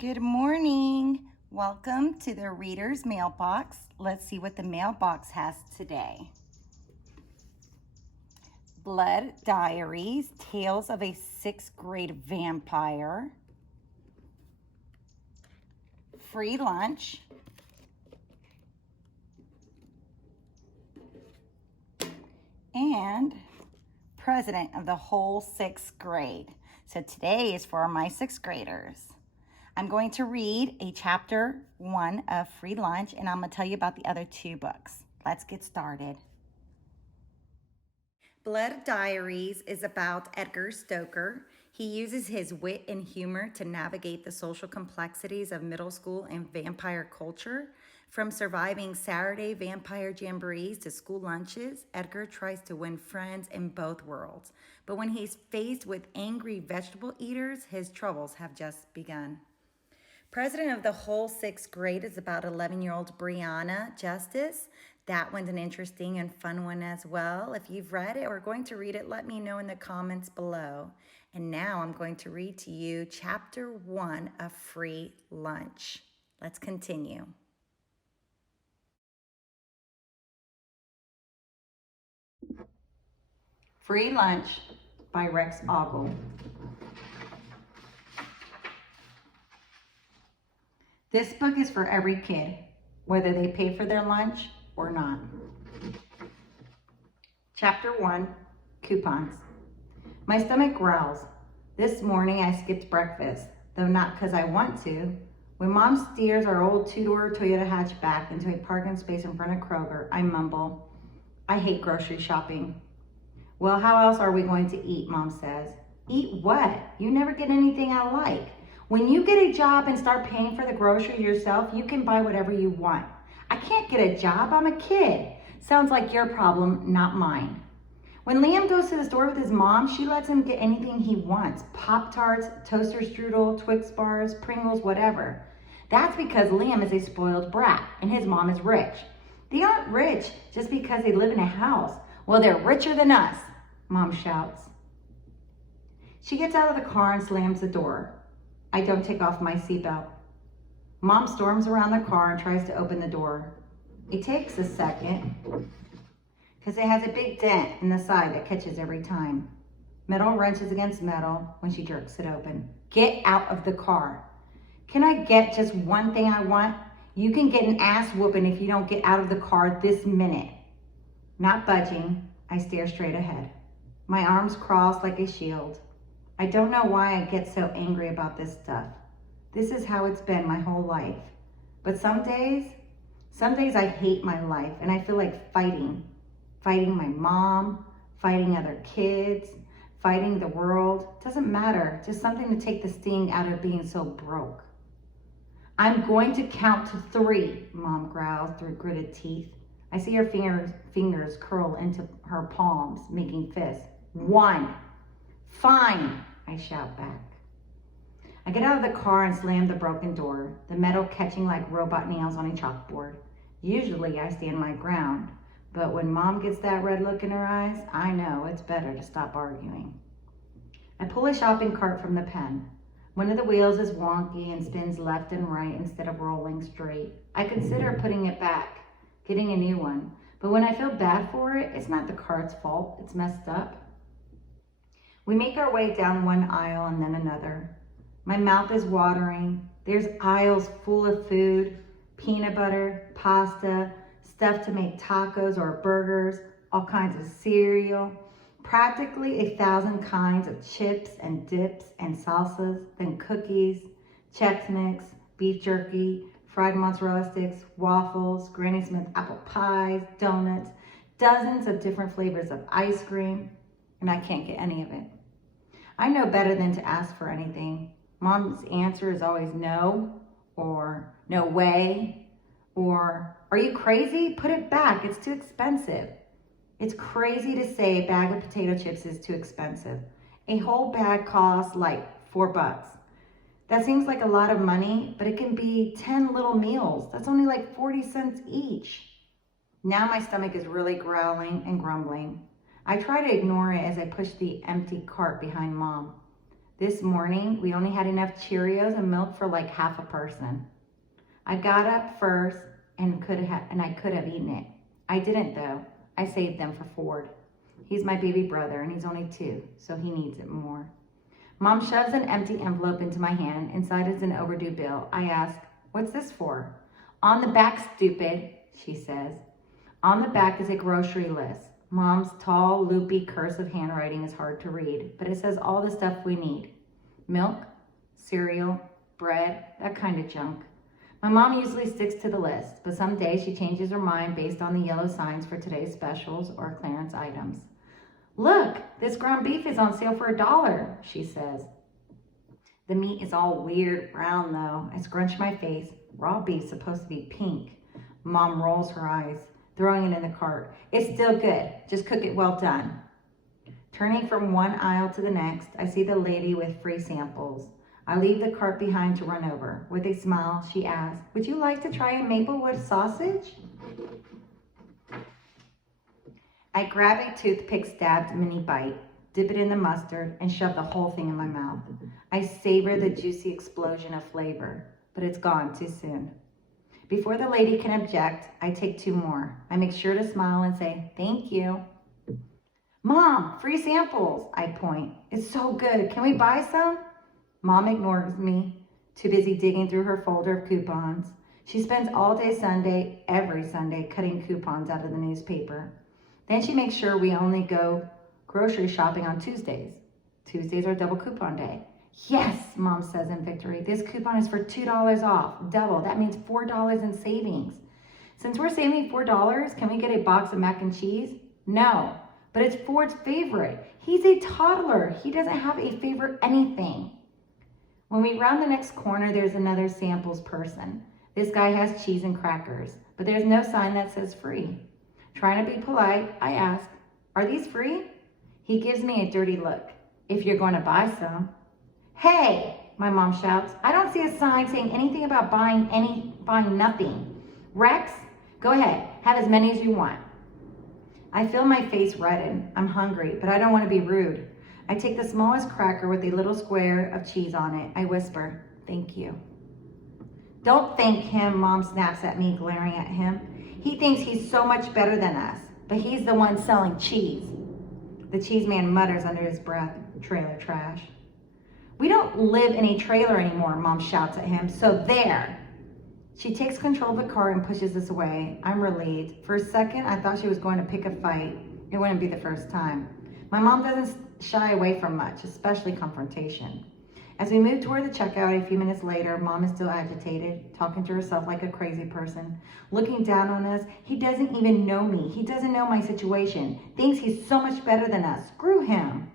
Good morning. Welcome to the Readers Mailbox. Let's see what the mailbox has today. Blood Diaries, Tales of a Sixth Grade Vampire. Free lunch. And president of the whole sixth grade. So today is for my sixth graders. I'm going to read a chapter 1 of Free Lunch, and I'm going to tell you about the other 2 books. Let's get started. Blood Diaries is about Edgar Stoker. He uses his wit and humor to navigate the social complexities of middle school and vampire culture. From surviving Saturday vampire jamborees to school lunches, Edgar tries to win friends in both worlds. But when he's faced with angry vegetable eaters, his troubles have just begun. President of the whole sixth grade is about 11-year-old Brianna Justice. That one's an interesting and fun one as well. If you've read it or are going to read it, let me know in the comments below. And now I'm going to read to you chapter 1 of Free Lunch. Let's continue. Free Lunch by Rex Ogle. This book is for every kid, whether they pay for their lunch or not. Chapter 1, Coupons. My stomach growls. This morning I skipped breakfast, though not because I want to. When Mom steers our old two-door Toyota hatchback into a parking space in front of Kroger, I mumble, I hate grocery shopping. Well, how else are we going to eat, Mom says. Eat what? You never get anything I like. When you get a job and start paying for the groceries yourself, you can buy whatever you want. I can't get a job, I'm a kid. Sounds like your problem, not mine. When Liam goes to the store with his mom, she lets him get anything he wants. Pop-Tarts, toaster strudel, Twix bars, Pringles, whatever. That's because Liam is a spoiled brat and his mom is rich. They aren't rich just because they live in a house. Well, they're richer than us, Mom shouts. She gets out of the car and slams the door. I don't take off my seatbelt. Mom storms around the car and tries to open the door. It takes a second because it has a big dent in the side that catches every time. Metal wrenches against metal when she jerks it open. Get out of the car. Can I get just one thing I want? You can get an ass whooping if you don't get out of the car this minute. Not budging, I stare straight ahead. My arms crossed like a shield. I don't know why I get so angry about this stuff. This is how it's been my whole life. But some days I hate my life and I feel like fighting. Fighting my mom, fighting other kids, fighting the world. Doesn't matter, just something to take the sting out of being so broke. I'm going to count to 3, Mom growls through gritted teeth. I see her fingers curl into her palms, making fists. 1. Fine, I shout back. I get out of the car and slam the broken door, the metal catching like robot nails on a chalkboard. Usually I stand my ground, but when Mom gets that red look in her eyes, I know it's better to stop arguing. I pull a shopping cart from the pen. One of the wheels is wonky and spins left and right instead of rolling straight. I consider putting it back, getting a new one, but when I feel bad for it, it's not the cart's fault, it's messed up. We make our way down one aisle and then another. My mouth is watering. There's aisles full of food, peanut butter, pasta, stuff to make tacos or burgers, all kinds of cereal, practically 1,000 kinds of chips and dips and salsas, then cookies, Chex Mix, beef jerky, fried mozzarella sticks, waffles, Granny Smith apple pies, donuts, dozens of different flavors of ice cream, and I can't get any of it. I know better than to ask for anything. Mom's answer is always no, or no way, or are you crazy? Put it back, it's too expensive. It's crazy to say a bag of potato chips is too expensive. A whole bag costs like $4. That seems like a lot of money, but it can be 10 little meals. That's only like 40 cents each. Now my stomach is really growling and grumbling. I try to ignore it as I push the empty cart behind Mom. This morning, we only had enough Cheerios and milk for like half a person. I got up first and I could have eaten it. I didn't though. I saved them for Ford. He's my baby brother and he's only 2, so he needs it more. Mom shoves an empty envelope into my hand. Inside is an overdue bill. I ask, "What's this for?" "On the back, stupid," she says. On the back is a grocery list. Mom's tall, loopy, cursive handwriting is hard to read, but it says all the stuff we need. Milk, cereal, bread, that kind of junk. My mom usually sticks to the list, but some days she changes her mind based on the yellow signs for today's specials or clearance items. "Look, this ground beef is on sale for $1, she says. The meat is all weird brown though. I scrunch my face. Raw beef's supposed to be pink. Mom rolls her eyes, throwing it in the cart. "It's still good. Just cook it well done." Turning from one aisle to the next, I see the lady with free samples. I leave the cart behind to run over. With a smile, she asks, "Would you like to try a Maplewood sausage?" I grab a toothpick-stabbed mini bite, dip it in the mustard, and shove the whole thing in my mouth. I savor the juicy explosion of flavor, but it's gone too soon. Before the lady can object, I take 2 more. I make sure to smile and say, "Thank you." "Mom, free samples," I point. "It's so good. Can we buy some?" Mom ignores me, too busy digging through her folder of coupons. She spends all day Sunday, every Sunday, cutting coupons out of the newspaper. Then she makes sure we only go grocery shopping on Tuesdays. Tuesdays are double coupon day. "Yes," Mom says in victory. "This coupon is for $2 off, double. That means $4 in savings. Since we're saving $4, can we get a box of mac and cheese?" "No, but it's Ford's favorite. He's a toddler. He doesn't have a favorite anything." When we round the next corner, there's another samples person. This guy has cheese and crackers, but there's no sign that says free. Trying to be polite, I ask, "Are these free?" He gives me a dirty look. "If you're going to buy some." "Hey," my mom shouts, "I don't see a sign saying anything about buying nothing. Rex, go ahead, have as many as you want." I feel my face redden. I'm hungry, but I don't want to be rude. I take the smallest cracker with a little square of cheese on it. I whisper, "Thank you." "Don't thank him," Mom snaps at me, glaring at him. "He thinks he's so much better than us, but he's the one selling cheese." The cheese man mutters under his breath, "Trailer trash." "We don't live in a trailer anymore," Mom shouts at him, "so there." She takes control of the car and pushes us away. I'm relieved. For a second, I thought she was going to pick a fight. It wouldn't be the first time. My mom doesn't shy away from much, especially confrontation. As we move toward the checkout a few minutes later, Mom is still agitated, talking to herself like a crazy person, looking down on us. "He doesn't even know me. He doesn't know my situation. Thinks he's so much better than us. Screw him."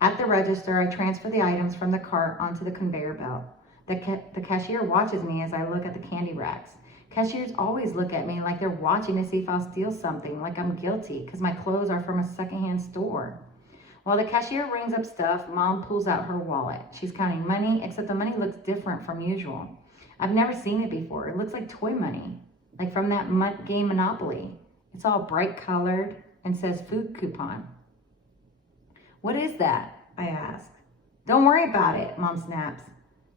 At the register, I transfer the items from the cart onto the conveyor belt. The cashier watches me as I look at the candy racks. Cashiers always look at me like they're watching to see if I'll steal something, like I'm guilty because my clothes are from a secondhand store. While the cashier rings up stuff, Mom pulls out her wallet. She's counting money, except the money looks different from usual. I've never seen it before. It looks like toy money, like from that game Monopoly. It's all bright colored and says food coupon. "What is that?" I ask. "Don't worry about it," Mom snaps.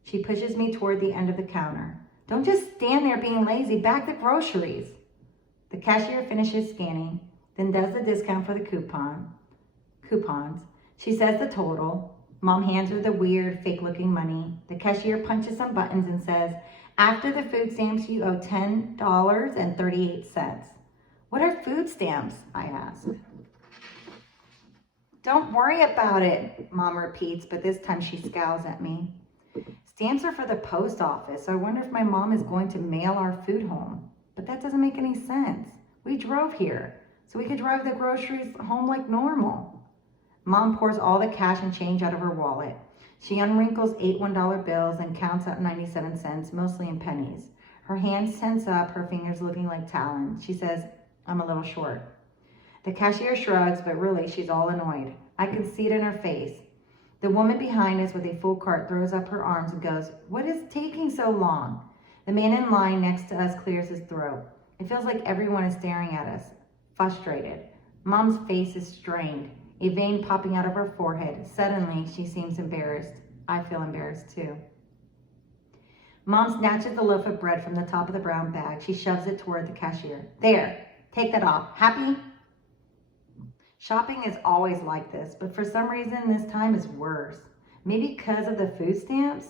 She pushes me toward the end of the counter. "Don't just stand there being lazy. Bag the groceries." The cashier finishes scanning, then does the discount for the coupons. She says the total. Mom hands her the weird, fake-looking money. The cashier punches some buttons and says, "After the food stamps, you owe $10.38. "What are food stamps?" I ask. "Don't worry about it," Mom repeats, but this time she scowls at me. "Stamps are for the post office, so I wonder if my mom is going to mail our food home. But that doesn't make any sense. We drove here, so we could drive the groceries home like normal." Mom pours all the cash and change out of her wallet. She unwrinkles 8 $1 bills and counts out 97 cents, mostly in pennies. Her hands tense up, her fingers looking like talons. She says, "I'm a little short." The cashier shrugs, but really she's all annoyed. I can see it in her face. The woman behind us with a full cart throws up her arms and goes, "What is taking so long?" The man in line next to us clears his throat. It feels like everyone is staring at us, frustrated. Mom's face is strained. a vein popping out of her forehead. Suddenly, she seems embarrassed. I feel embarrassed too. Mom snatches the loaf of bread from the top of the brown bag. She shoves it toward the cashier. There, take that off. Happy? Shopping is always like this, but for some reason this time is worse. Maybe because of the food stamps?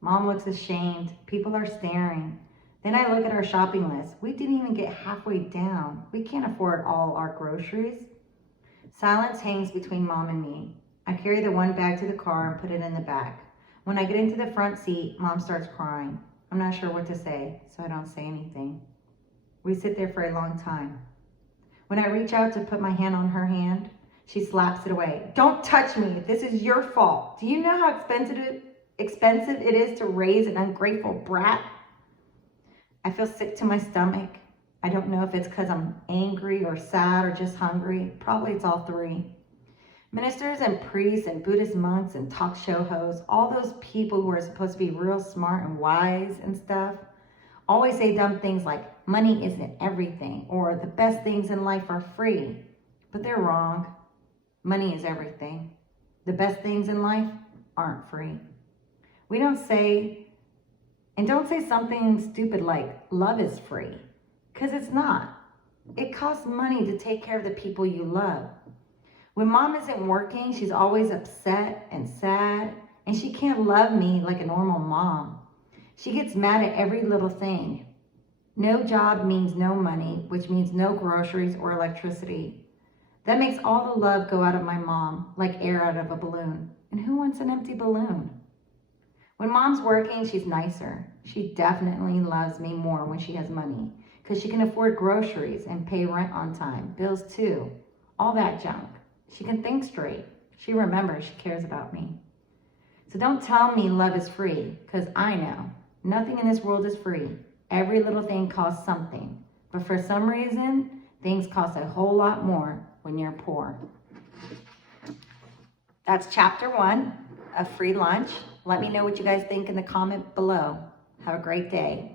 Mom looks ashamed. People are staring. Then I look at our shopping list. We didn't even get halfway down. We can't afford all our groceries. Silence hangs between Mom and me. I carry the one bag to the car and put it in the back. When I get into the front seat, Mom starts crying. I'm not sure what to say, so I don't say anything. We sit there for a long time. When I reach out to put my hand on her hand, she slaps it away. Don't touch me. This is your fault. Do you know how expensive it is to raise an ungrateful brat? I feel sick to my stomach. I don't know if it's because I'm angry or sad or just hungry. Probably it's all three. Ministers and priests and Buddhist monks and talk show hosts, all those people who are supposed to be real smart and wise and stuff, always say dumb things like money isn't everything or the best things in life are free. But they're wrong. Money is everything. The best things in life aren't free. Don't say something stupid like love is free, because it's not. It costs money to take care of the people you love. When Mom isn't working, she's always upset and sad, and she can't love me like a normal mom. She gets mad at every little thing. No job means no money, which means no groceries or electricity. That makes all the love go out of my mom, like air out of a balloon. And who wants an empty balloon? When Mom's working, she's nicer. She definitely loves me more when she has money, because she can afford groceries and pay rent on time, bills too, all that junk. She can think straight. She remembers she cares about me. So don't tell me love is free, because I know nothing in this world is free. Every little thing costs something. But for some reason, things cost a whole lot more when you're poor. That's chapter 1 of Free Lunch. Let me know what you guys think in the comment below. Have a great day.